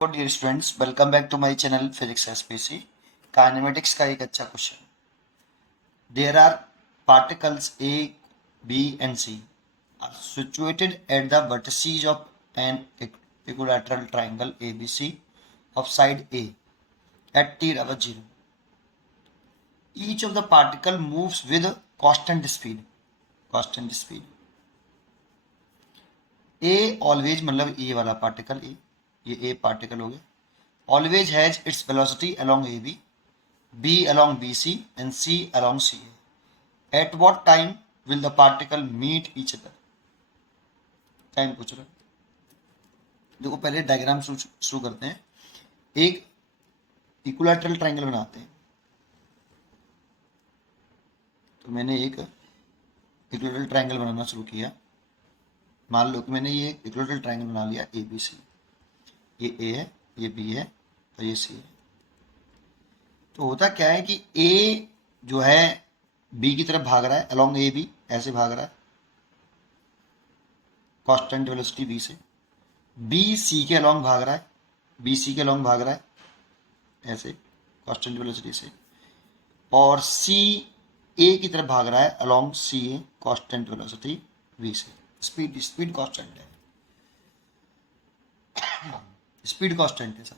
Good dear students, welcome back to my channel physics SPC. Kinematics का एक अच्छा question. There are particles A, B and C are situated at the vertices of an equilateral triangle ABC of side A at t=0. Each of the particle moves with constant speed. constant speed. A always मतलब ये वाला particle A, ये ए particle हो गया, always has its velocity along AB, B along BC and C along CA. At what time will the particle meet each other? Time पूछ रहा है। देखो पहले डायग्राम शुरू करते हैं। एक इक्विलैटरल ट्रायंगल बनाते हैं। तो मैंने एक इक्विलैटरल ट्रायंगल बनाना शुरू किया। मान लो कि मैंने ये इक्विलैटरल ट्रायंगल बना लिया ABC। ये A है, ये B है और ये C है। तो होता क्या है कि A जो है B की तरफ भाग रहा है, अलोंग AB ऐसे भाग रहा है कांस्टेंट वेलोसिटी B से। B C के अलोंग भाग रहा है, B C के अलोंग भाग रहा है ऐसे कांस्टेंट वेलोसिटी से। और C A की तरफ भाग रहा है along CA constant velocity V से। स्पीड कांस्टेंट है, स्पीड कांस्टेंट है सर,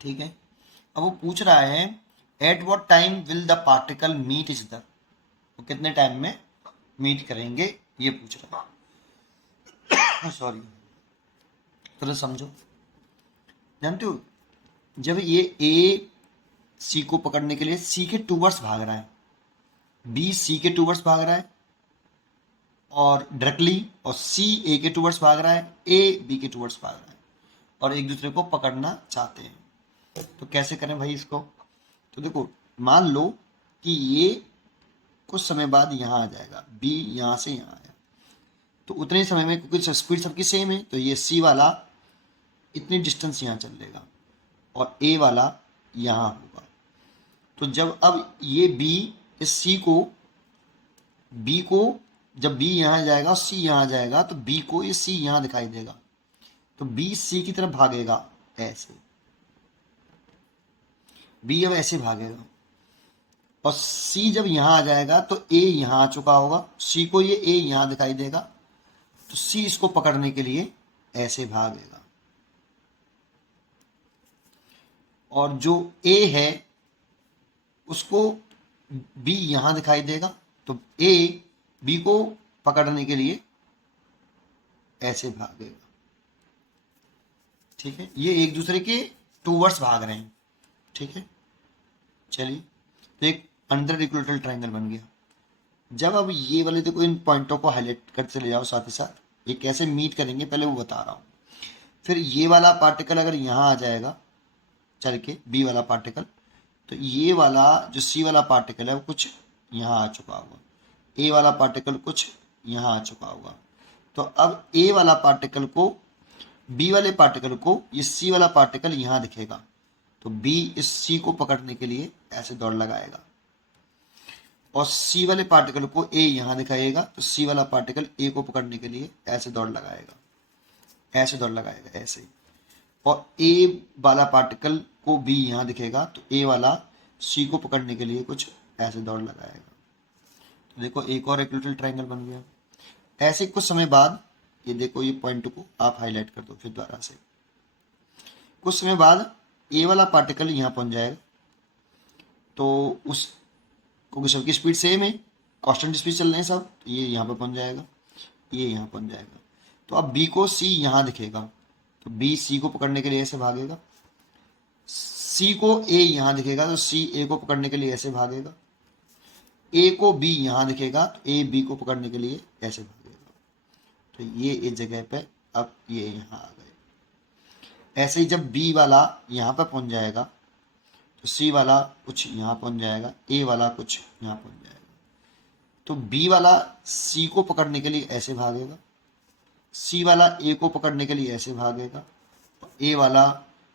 ठीक है। अब वो पूछ रहा है at what time will the particle meet each other, वो कितने टाइम में मीट करेंगे ये पूछ रहा है। सॉरी, थोड़ा समझो। जानते हो जब ये ए सी को पकड़ने के लिए सी के टूवर्ड्स भाग रहा है, बी सी के टूवर्ड्स भाग रहा है और डायरेक्टली, और सी ए के टूवर्ड्स भाग रहा है, ए बी के टूवर्ड्स भाग रहा है और एक दूसरे को पकड़ना चाहते हैं। तो कैसे करें भाई इसको? तो देखो मान लो कि ये कुछ समय बाद यहाँ आ जाएगा, बी यहाँ से यहाँ आया, तो उतने समय में क्योंकि स्पीड सबकी सेम है तो ये सी वाला इतनी डिस्टेंस यहाँ चल लेगा और ए वाला यहाँ होगा। तो जब अब ये बी इस सी को, बी को जब बी यहाँ जाएगा और सी यहाँ जाएगा तो बी को ये सी यहाँ दिखाई देगा, तो बी सी की तरफ भागेगा ऐसे, बी अब ऐसे भागेगा और सी जब यहाँ आ जाएगा तो ए यहाँ आ चुका होगा, सी को ये ए यहाँ दिखाई देगा, तो सी इसको पकड़ने के लिए ऐसे भागेगा और जो ए है उसको बी यहाँ दिखाई देगा, तो ए बी को पकड़ने के लिए ऐसे भागेगा, ठीक है। ये एक दूसरे के टूवर्ड्स भाग रहे हैं, ठीक है। चलिए, तो एक अंडर इक्विलैटरल ट्रायंगल बन गया। जब अब ये वाले देखो इन पॉइंटों को हाईलाइट करते ले जाओ साथ ही साथ, ये कैसे मीट करेंगे पहले वो बता रहा हूँ। फिर ये वाला पार्टिकल अगर यहाँ आ जाएगा चल के, बी वाला पार्टिकल, तो ये वाला जो सी वाला पार्टिकल है वो कुछ यहाँ आ चुका होगा, ए वाला पार्टिकल कुछ यहाँ आ चुका होगा। तो अब ए वाला पार्टिकल को, बी वाले पार्टिकल को ये सी वाला पार्टिकल यहाँ दिखेगा, तो बी इस सी को पकड़ने के लिए ऐसे दौड़ लगाएगा और सी वाले पार्टिकल को ए यहाँ दिखाएगा, तो सी वाला पार्टिकल ए को पकड़ने के लिए ऐसे दौड़ लगाएगा, ऐसे दौड़ लगाएगा ऐसे, और ए वाला पार्टिकल को बी यहाँ दिखेगा तो ए वाला सी को पकड़ने के लिए कुछ ऐसे दौड़ लगाएगा। तो देखो एक और इक्विलैटरल ट्रायंगल बन गया। ऐसे कुछ समय बाद ये देखो, ये पॉइंट को आप हाईलाइट कर दो फिर दोबारा से। कुछ समय बाद ए वाला पार्टिकल यहाँ पहुंच जाएगा, तो उस क्योंकि सबकी स्पीड सेम है, कांस्टेंट स्पीड चल रहे हैं सब, तो ये यहाँ पे पहुंच जाएगा, ये यहाँ पहुंच जाएगा। तो अब बी को सी यहाँ दिखेगा, तो बी सी को पकड़ने के लिए ऐसे भागेगा, सी को ए यहाँ दिखेगा तो सी ए को पकड़ने के लिए ऐसे भागेगा, ए को बी यहाँ दिखेगा तो ए बी को पकड़ने के लिए ऐसे भागेगा। तो ये इस जगह पे अब ये यहाँ आ गए। ऐसे ही जब बी वाला यहाँ पे पहुंच जाएगा तो सी वाला कुछ यहाँ पहुंच जाएगा, ए वाला कुछ यहाँ पहुंच जाएगा। तो बी वाला सी को पकड़ने के लिए ऐसे भागेगा, सी वाला ए को पकड़ने के लिए ऐसे भागेगा, ए वाला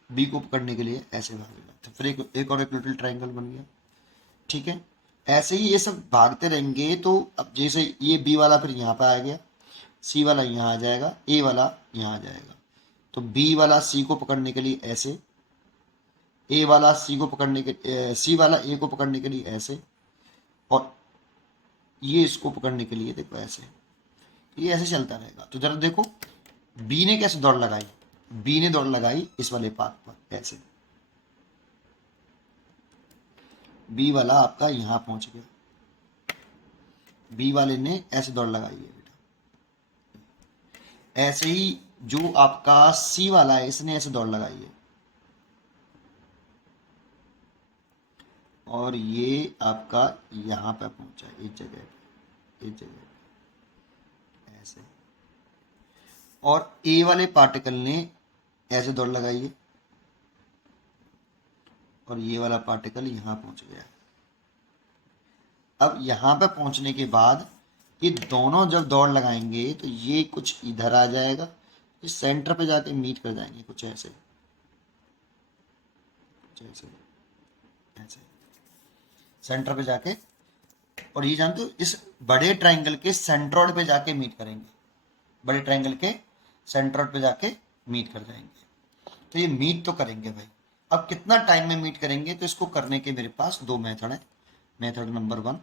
बी को पकड़ने के लिए ऐसे भागेगा। तो फिर एक और इक्विलैटरल ट्रायंगल बन गया, ठीक है। ऐसे ही ये सब भागते रहेंगे। तो अब जैसे ये बी वाला फिर यहाँ पे आ गया, सी वाला यहाँ आ जाएगा, ए वाला यहाँ आ जाएगा, तो बी वाला सी को पकड़ने के लिए ऐसे, ए वाला सी को पकड़ने के सी वाला ए को पकड़ने के लिए ऐसे, और ये इसको पकड़ने के लिए देखो ऐसे, ये ऐसे चलता रहेगा। तो जरा देखो बी ने कैसे दौड़ लगाई, बी ने दौड़ लगाई इस वाले पाथ पर ऐसे, बी वाला आपका यहां पहुंच गया, बी वाले ने ऐसे दौड़ लगाई है बेटा। ऐसे ही जो आपका सी वाला है इसने ऐसे दौड़ लगाई है, और ये आपका यहां पे पहुंचा है इस जगह पे, इस जगह पे ऐसे, और ए वाले पार्टिकल ने ऐसे दौड़ लगाई है, और ये वाला पार्टिकल यहां पहुंच गया। अब यहां पे पहुंचने के बाद ये दोनों जब दौड़ लगाएंगे तो ये कुछ इधर आ जाएगा, इस सेंटर पे जाके मीट कर जाएंगे कुछ ऐसे, कुछ ऐसे, ऐसे सेंटर पे जाके, और ये जानते हो इस बड़े ट्रायंगल के सेंट्रोइड पे जाके मीट करेंगे, बड़े ट्रायंगल के सेंट्रोइड पे जाके मीट कर जाएंगे। तो ये मीट तो करेंगे भाई। अब कितना टाइम में मीट करेंगे, तो इसको करने के मेरे पास दो मेथड है। मेथड नंबर 1,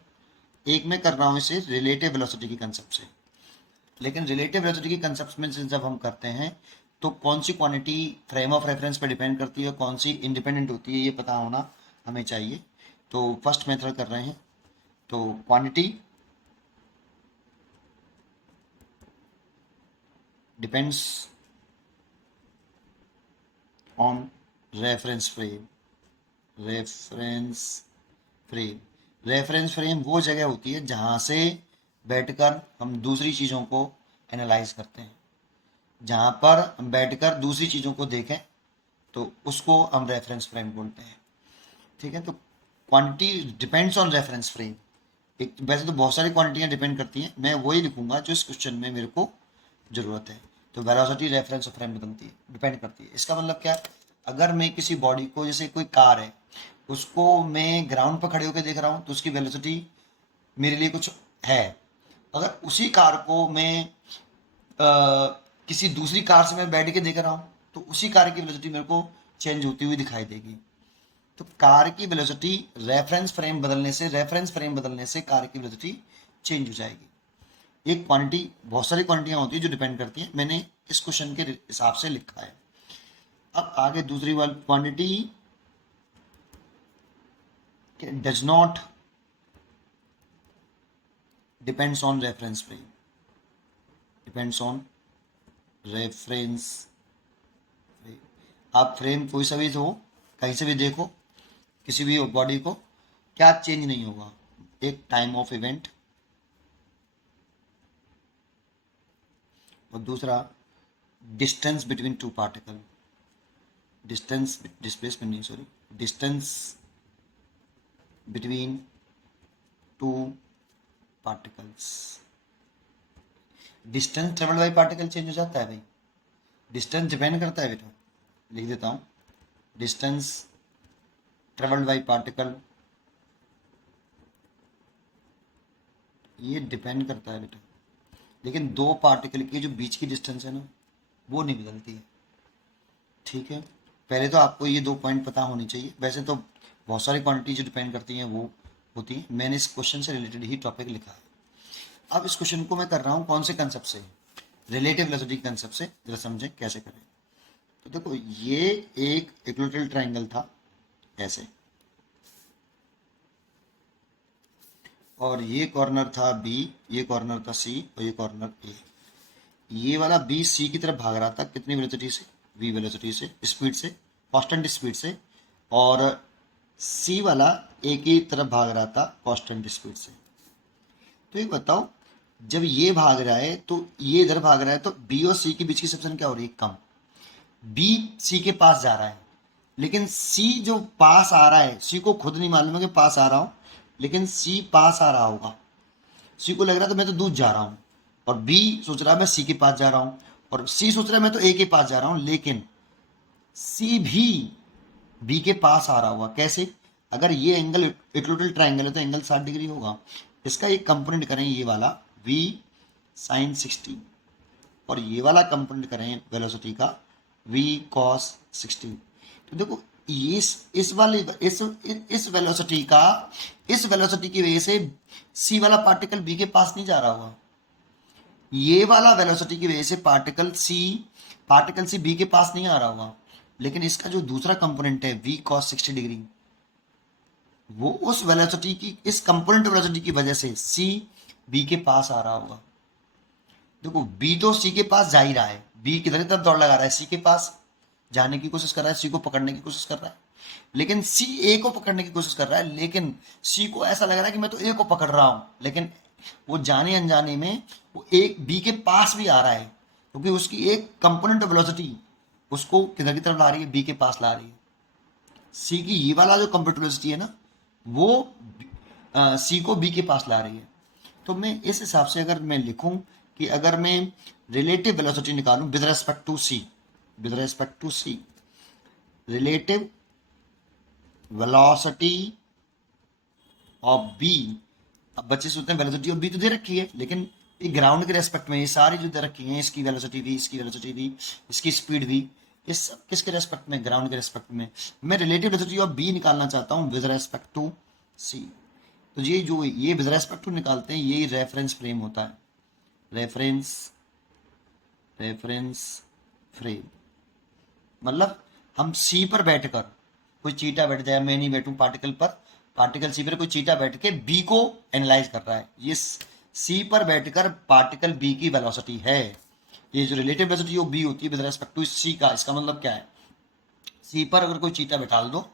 एक मैं कर रहा हूं इसे रिलेटिव वेलोसिटी की कंसेप्ट से, लेकिन रिलेटिव वेलोसिटी की कंसेप्ट में जब हम करते हैं तो कौन सी क्वांटिटी फ्रेम ऑफ रेफरेंस पे डिपेंड करती है, कौन सी इंडिपेंडेंट होती है, ये पता होना हमें चाहिए। तो फर्स्ट मेथड कर रहे हैं, तो quantity depends on reference frame. Reference frame, reference frame वो जगह होती है जहां से बैठकर हम दूसरी चीज़ों को एनालाइज करते हैं, जहां पर हम बैठकर दूसरी चीज़ों को देखें तो उसको हम रेफरेंस फ्रेम बोलते हैं। ठीक है, तो quantity depends on reference frame. एक वैसे तो बहुत सारी क्वांटिटियाँ डिपेंड करती हैं, मैं वही लिखूंगा जो इस क्वेश्चन में मेरे को ज़रूरत है। तो वेलोसिटी रेफरेंस फ्रेम बदलती है, डिपेंड करती है। इसका मतलब क्या है, अगर मैं किसी बॉडी को, जैसे कोई कार है, उसको मैं ग्राउंड पर खड़े होकर देख रहा हूँ तो उसकी वेलोसिटी मेरे लिए कुछ है। अगर उसी कार को मैं किसी दूसरी कार से मैं बैठ के देख रहा हूँ तो उसी कार की वेलोसिटी मेरे को चेंज होती हुई दिखाई देगी। तो कार की वेलोसिटी रेफरेंस फ्रेम बदलने से, रेफरेंस फ्रेम बदलने से कार की वेलोसिटी चेंज हो जाएगी। एक क्वांटिटी, बहुत सारी क्वांटिटियां होती है जो डिपेंड करती हैं, मैंने इस क्वेश्चन के हिसाब से लिखा है। अब आगे दूसरी वाली quantity does not depends on reference frame, depends on reference frame. आप फ्रेम कोई सा भी हो, कहीं से भी देखो, किसी भी बॉडी को, क्या चेंज नहीं होगा, एक टाइम ऑफ इवेंट, और दूसरा distance between two particle, distance displacement नहीं, sorry, distance between two particles. Distance travel by particle change हो जाता है भाई, डिस्टेंस डिपेंड करता है बेटा, लिख देता हूँ, डिस्टेंस ट्रेवल्ड बाई पार्टिकल ये डिपेंड करता है बेटा, लेकिन दो पार्टिकल की जो बीच की डिस्टेंस है ना वो नहीं बदलती है। ठीक है, पहले तो आपको ये 2 पॉइंट पता होने चाहिए। वैसे तो बहुत सारी क्वांटिटी जो डिपेंड करती हैं वो होती है, मैंने इस क्वेश्चन से रिलेटेड ही टॉपिक लिखा है। अब इस क्वेश्चन को मैं कर रहा हूँ कौन से कंसेप्ट से, रिलेटिव वेलोसिटी कंसेप्ट से, जरा समझें कैसे करें। तो देखो ये एक इक्विलैटरल ट्रायंगल था ऐसे, और ये कॉर्नर था बी, ये कॉर्नर था सी, और ये कॉर्नर ए। ये वाला बी सी की तरफ भाग रहा था कितनी वेलोसिटी से, वी वेलोसिटी से, स्पीड से, कांस्टेंट स्पीड से, और सी वाला ए की तरफ भाग रहा था कांस्टेंट स्पीड से। तो ये बताओ, जब ये भाग रहा है तो ये इधर भाग रहा है, तो बी और सी के बीच की सेक्शन क्या हो रही है, कम। बी सी के पास जा रहा है, लेकिन सी जो पास आ रहा है, सी को खुद नहीं मालूम है कि पास आ रहा हूं, लेकिन सी पास आ रहा होगा, सी को लग रहा है तो मैं तो दूर जा रहा हूं, और बी सोच रहा है मैं सी के पास जा रहा हूं, और सी सोच रहा है मैं तो ए के पास जा रहा हूं, लेकिन सी भी बी के पास आ रहा होगा। कैसे, अगर ये एंगल इक्विलैटरल ट्रायंगल है तो एंगल 60 डिग्री होगा। इसका एक कंपोनेंट करें ये वाला v sin 60, और ये वाला कंपोनेंट करें वेलोसिटी का v cos 60। तो देखो ये इस वाले इस वेलोसिटी का, इस वेलोसिटी की वजह से c वाला पार्टिकल b के पास नहीं जा रहा होगा, ये वाला वेलोसिटी की वजह से पार्टिकल सी बी के पास नहीं आ रहा होगा, लेकिन इसका जो दूसरा कंपोनेंट है v cos 60 डिग्री, वो उस वेलोसिटी की, इस कंपोनेंट वेलोसिटी की वजह से सी बी के पास आ रहा होगा। देखो बी तो सी के पास जा ही रहा है, बी किधर की तरफ दौड़ लगा रहा है, सी के पास जाने की कोशिश कर रहा है, सी को पकड़ने की कोशिश कर रहा है, लेकिन सी ए को पकड़ने की कोशिश कर रहा है, लेकिन सी को ऐसा लग रहा है कि मैं तो ए को पकड़ रहा हूं, लेकिन वो जाने अनजाने में वो एक बी के पास भी आ रहा है, क्योंकि उसकी एक कंपोनेंट वेलोसिटी उसको किधर की तरफ ला रही है, बी के पास ला रही है। सी की ये वाला जो कंप्यूटर वेलोसिटी है ना, वो सी को बी के पास ला रही है। तो मैं इस हिसाब से अगर मैं लिखूं कि अगर मैं रिलेटिव वेलोसिटी निकालूं with respect to C, with respect to C, relative velocity of B. अब बच्चे सोचते हैं वेलोसिटी ऑफ बी तो दे रखी है, लेकिन ये ग्राउंड के रेस्पेक्ट में ये सारी जो दे रखी है, इसकी वेलोसिटी भी, इसकी वेलोसिटी भी, इसकी स्पीड भी, इस सब किसके रेस्पेक्ट में, ग्राउंड के रेस्पेक्ट में। मैं रिलेटिव वेलोसिटी ऑफ बी निकालना चाहता हूँ विद रेस्पेक्ट टू सी। तो ये जो ये विद रेस्पेक्ट टू निकालते हैं, ये रेफरेंस फ्रेम होता है, रेफरेंस रेफरेंस फ्रेम। मतलब हम सी पर बैठकर, कोई चीटा बैठ जाए, मैं नहीं बैठूं पार्टिकल पर, पार्टिकल सी पर कोई चीटा बैठ के बी को एनालाइज कर रहा है, ये सी पर बैठकर पार्टिकल बी की वेलोसिटी है। ये जो रिलेटिव वेलोसिटी ऑफ बी होती है विद रेस्पेक्ट टू सी का, इसका मतलब क्या है, सी पर अगर कोई चीटा बैठा दो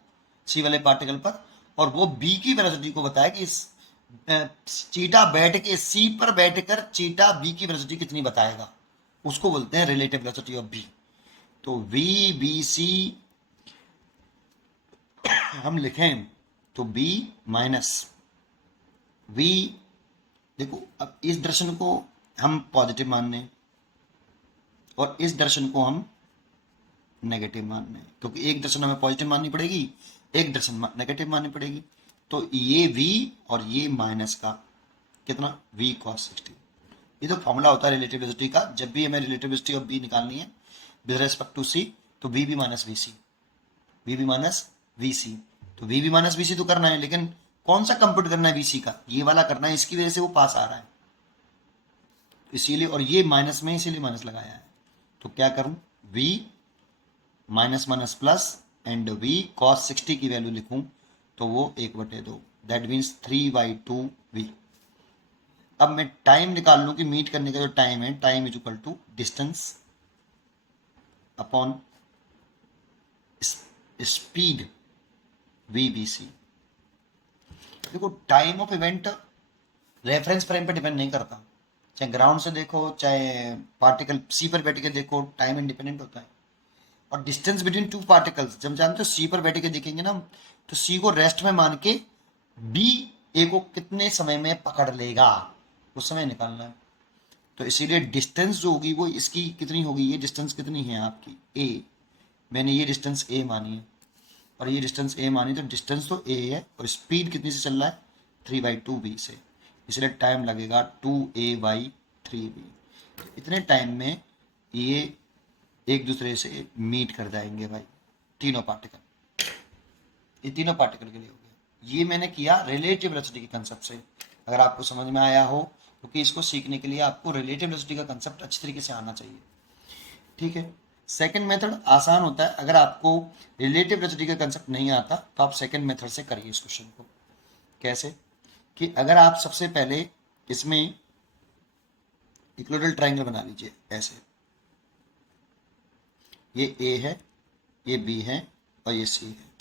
सी वाले पार्टिकल पर, और वो बी की वेलोसिटी को बताया कि इस चीटा बैठ के सी पर बैठकर चीटा बी की वेलोसिटी कितनी बताएगा, उसको बोलते हैं रिलेटिव वेलोसिटी ऑफ बी। तो वी बी सी हम लिखें तो बी माइनस वी, देखो अब इस दर्शन को हम पॉजिटिव मान लें और इस दर्शन को हम नेगेटिव मान लें, क्योंकि एक दर्शन हमें पॉजिटिव माननी पड़ेगी, एक दर्शन नेगेटिव माननी पड़ेगी। तो ये v और ये माइनस का कितना v cos 60। ये तो फॉर्मूला होता है रिलेटिव वेलोसिटी का, जब भी हमें रिलेटिव वेलोसिटी ऑफ b निकालनी है विद रेस्पेक्ट टू c, तो v भी माइनस वी सी, वी भी माइनस वी सी। तो v भी माइनस वी सी तो करना है, लेकिन कौन सा कंप्यूट करना है, वीसी का, ये वाला करना है, इसकी वजह से वो पास आ रहा है इसीलिए, और ये माइनस में इसीलिए माइनस लगाया है। तो क्या करूं, v minus minus plus and v cos 60 की वैल्यू लिखूं तो वो 1/2, दैट मीन्स 3/2v। अब मैं टाइम निकाल लूं कि मीट करने का जो टाइम है, time is equal to distance upon speed v by c. देखो time of event reference frame पे डिपेंड नहीं करता, चाहे ग्राउंड से देखो चाहे पार्टिकल सी पर बैठ के देखो, टाइम इंडिपेंडेंट होता है। और डिस्टेंस बिटवीन टू पार्टिकल्स जब जानते हो सी पर बैठ के देखेंगे ना, तो सी को रेस्ट में मान के बी ए को कितने समय में पकड़ लेगा उस समय निकालना है। तो इसीलिए डिस्टेंस जो होगी वो इसकी कितनी होगी, ये डिस्टेंस कितनी है आपकी ए, मैंने ये डिस्टेंस ए मानी है और ये डिस्टेंस ए मानी, तो डिस्टेंस तो ए है और स्पीड कितनी से चल रहा है 3/2v से, इसलिए टाइम लगेगा 2a/3v। तो इतने टाइम में ये एक दूसरे से मीट कर जाएंगे भाई, तीनों पार्टिकल, ये तीनों पार्टिकल के लिए हो गया। ये मैंने किया रिलेटिव वेलोसिटी के कंसेप्ट से, अगर आपको समझ में आया हो, क्योंकि इसको सीखने के लिए आपको रिलेटिव वेलोसिटी का कंसेप्ट अच्छी तरीके से आना चाहिए, ठीक है। सेकंड मेथड आसान होता है, अगर आपको रिलेटिव वेलोसिटी का कंसेप्ट नहीं आता तो आप सेकंड मेथड से करिए इस क्वेश्चन को। कैसे, कि अगर आप सबसे पहले इसमें इक्विलैटरल ट्रायंगल बना लीजिए ऐसे, ये ए है, ये बी है और ये सी है,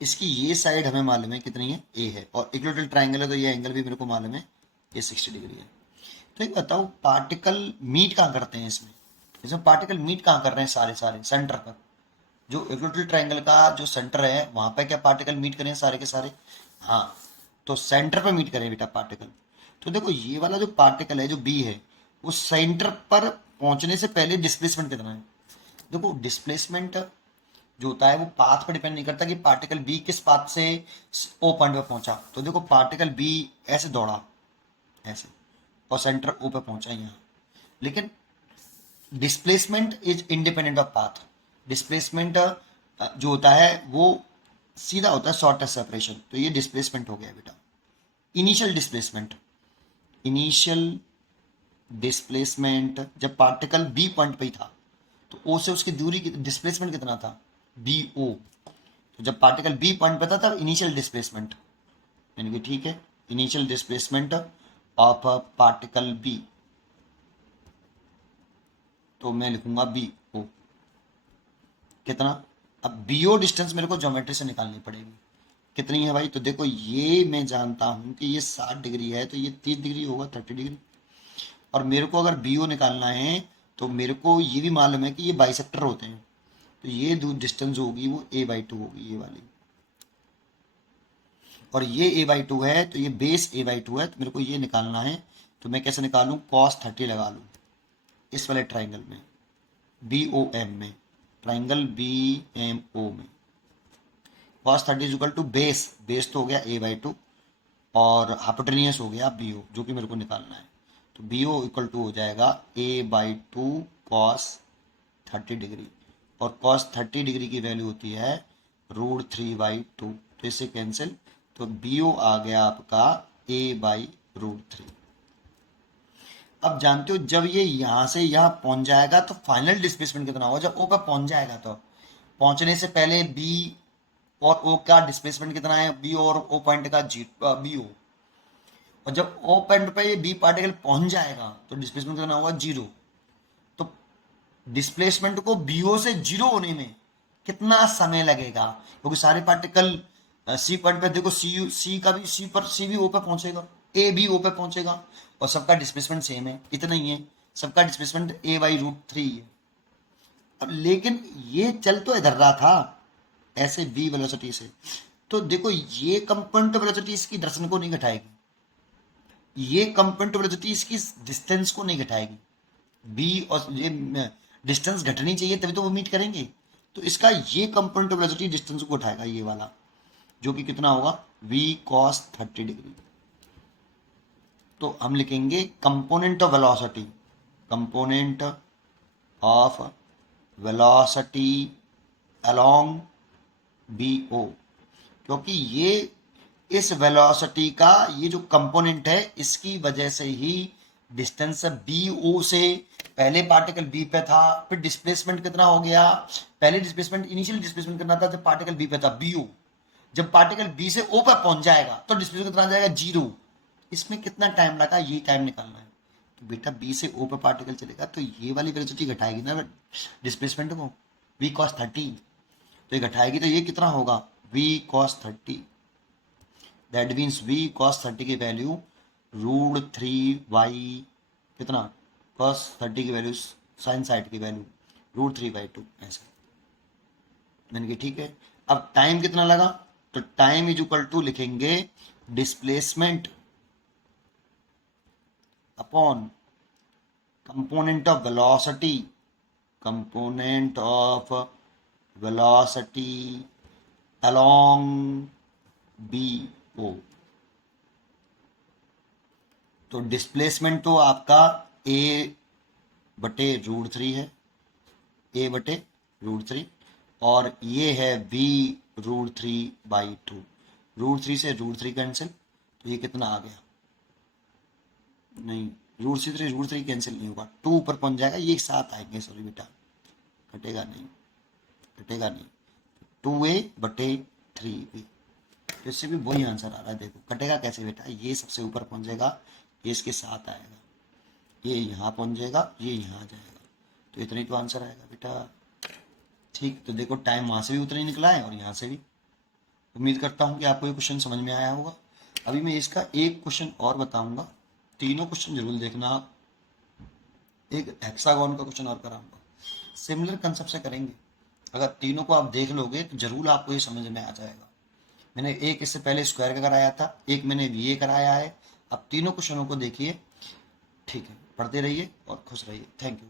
इसकी ये साइड हमें मालूम है कितनी है, ए है, और इक्विलैटरल ट्रायंगल है तो ये एंगल भी मेरे को मालूम है, ये 60 डिग्री है। तो एक बताओ पार्टिकल मीट कहाँ करते हैं इसमें पार्टिकल मीट कहाँ कर रहे हैं, सारे सारे सेंटर पर, जो इक्विलैटरल ट्रायंगल का जो सेंटर है वहां पर क्या पार्टिकल मीट करें सारे के सारे, हाँ, तो सेंटर पर मीट करें बेटा पार्टिकल। तो देखो ये वाला जो पार्टिकल है जो बी है, वो सेंटर पर पहुंचने से पहले डिस्प्लेसमेंट कितना है। देखो डिस्प्लेसमेंट जो होता है वो पाथ पे डिपेंड नहीं करता कि पार्टिकल बी किस पाथ से ओ पॉइंट पे पहुंचा। तो देखो पार्टिकल बी ऐसे दौड़ा ऐसे और सेंटर ओ पे पहुंचा यहाँ, लेकिन displacement is independent of path. Displacement जो होता है वो सीधा होता है शॉर्टेस्ट सेपरेशन, तो ये डिस्प्लेसमेंट हो गया बेटा। इनिशियल डिस्प्लेसमेंट, इनिशियल डिस्प्लेसमेंट जब पार्टिकल बी पॉइंट पे ही था तो ओ से उसकी दूरी की डिस्प्लेसमेंट कितना था, बी ओ। तो जब पार्टिकल बी पॉइंट पे था तब इनिशियल डिस्प्लेसमेंट, यानी कि ठीक है, initial displacement of particle B, तो मैं लिखूंगा बी ओ कितना। अब बी ओ डिस्टेंस मेरे को ज्योमेट्री से निकालनी पड़ेगी, कितनी है भाई। तो देखो ये मैं जानता हूं कि ये 60 डिग्री है, तो ये 30 डिग्री होगा, 30 डिग्री। और मेरे को अगर बी ओ निकालना है तो मेरे को ये भी मालूम है कि ये बाइसेक्टर होते हैं, तो ये डिस्टेंस होगी वो a/2 होगी, ये वाली। और ये a/2 है तो ये बेस a/2 है, तो मेरे को ये निकालना है। तो मैं कैसे निकालूं, cos 30 लगा लूं इस वाले ट्राइंगल में, BOM में, ट्राइंगल BMO में। cos 30 is equal to base, base तो हो गया a/2 और हाइपोटेनियस हो गया BO, जो कि मेरे को निकालना है। तो BO इक्वल टू हो जाएगा a/2 cos 30 डिग्री, और cos 30 डिग्री की वैल्यू होती है √3/2, तो इससे कैंसिल। तो BO आ गया आपका a/√3। अब जानते हो जब ये यहां से यहां पहुंच जाएगा तो फाइनल डिस्प्लेसमेंट कितना होगा, जब O पर पहुंच जाएगा तो पहुंचने से पहले B और O का डिस्प्लेसमेंट कितना है, B और O पॉइंट का BO, और जब O पॉइंट पे ये B पार्टिकल पहुंच जाएगा तो डिस्प्लेसमेंट कितना होगा, 0। तो डिस्प्लेसमेंट को BO से 0 होने में कितना समय लगेगा, क्योंकि सारे पार्टिकल सी पॉइंट पे देखो, सी का भी सी भी O पे पहुंचेगा, ए भी O पे पहुंचेगा, और सबका डिस्प्लेसमेंट सेम है, इतना ही है, सबका डिस्प्लेसमेंट a/√3 है। और लेकिन ये चल तो इधर रहा था ऐसे v वेलोसिटी से, तो देखो ये कंपोनेंट वेलोसिटी इसकी डायरेक्शन को नहीं घटाएगी, ये कंपोनेंट वेलोसिटी इसकी डिस्टेंस को नहीं घटाएगी। बी और ये डिस्टेंस घटनी चाहिए तभी तो वो मीट करेंगे, तो इसका ये कंपोनेंट वेलोसिटी डिस्टेंस को उठाएगा, ये वाला, जो कि कितना होगा, v cos 30 डिग्री। तो हम लिखेंगे component of velocity, component of velocity along BO, क्योंकि ये इस वेलोसिटी का ये जो कंपोनेंट है इसकी वजह से ही डिस्टेंस BO से, पहले पार्टिकल B पे था, फिर डिस्प्लेसमेंट कितना हो गया, पहले डिस्प्लेसमेंट इनिशियल डिस्प्लेसमेंट कितना था जब पार्टिकल B पे था, BO। जब पार्टिकल B से O पर पहुंच जाएगा तो डिस्प्लेसमेंट कितना आ जाएगा, 0। इसमें कितना टाइम लगा, ये टाइम निकालना है। तो बेटा B से O पर पार्टिकल चलेगा तो ये वाली वेलोसिटी घटाएगी ना डिस्प्लेसमेंट को, v cos 30, तो ये घटाएगी, तो ये कितना होगा, v cos 30, that means v cos 30 की वैल्यू √3 कितना, cos 30 की वैल्यू साइन साइड की वैल्यू √3/2, ऐसा मैंने कि ठीक है। अब टाइम कितना लगा, तो टाइम इज इक्वल टू लिखेंगे displacement upon component of velocity, component of velocity along BO। तो डिस्प्लेसमेंट तो आपका a/√3 है, a/√3, और ये है v√3/2, √3 से √3 कैंसिल, तो ये कितना आ गया, नहीं √3 कैंसिल नहीं होगा, 2 ऊपर पहुंच जाएगा, ये साथ आएंगे, सॉरी बेटा, कटेगा नहीं, कटेगा नहीं, 2a/3b, तो इससे भी वही आंसर आ रहा है। देखो कटेगा कैसे बेटा, ये सबसे ऊपर पहुंचेगा, ये इसके साथ आएगा, ये यहाँ पहुंच जाएगा, ये यहाँ आ जाएगा, तो इतना ही तो आंसर आएगा बेटा। ठीक, तो देखो टाइम वहाँ से भी उतना ही निकला है और यहाँ से भी। उम्मीद करता हूँ कि आपको ये क्वेश्चन समझ में आया होगा। अभी मैं इसका एक क्वेश्चन और बताऊंगा, तीनों क्वेश्चन जरूर देखना आप, एक हेक्सागोन का क्वेश्चन और कराऊंगा, सिमिलर कंसेप्ट से करेंगे। अगर तीनों को आप देख लोगे तो जरूर आपको ये समझ में आ जाएगा। मैंने एक इससे पहले स्क्वायर का कराया था, एक मैंने VA कराया है। अब तीनों क्वेश्चनों को देखिए, ठीक है, पढ़ते रहिए और खुश रहिए। Thank you.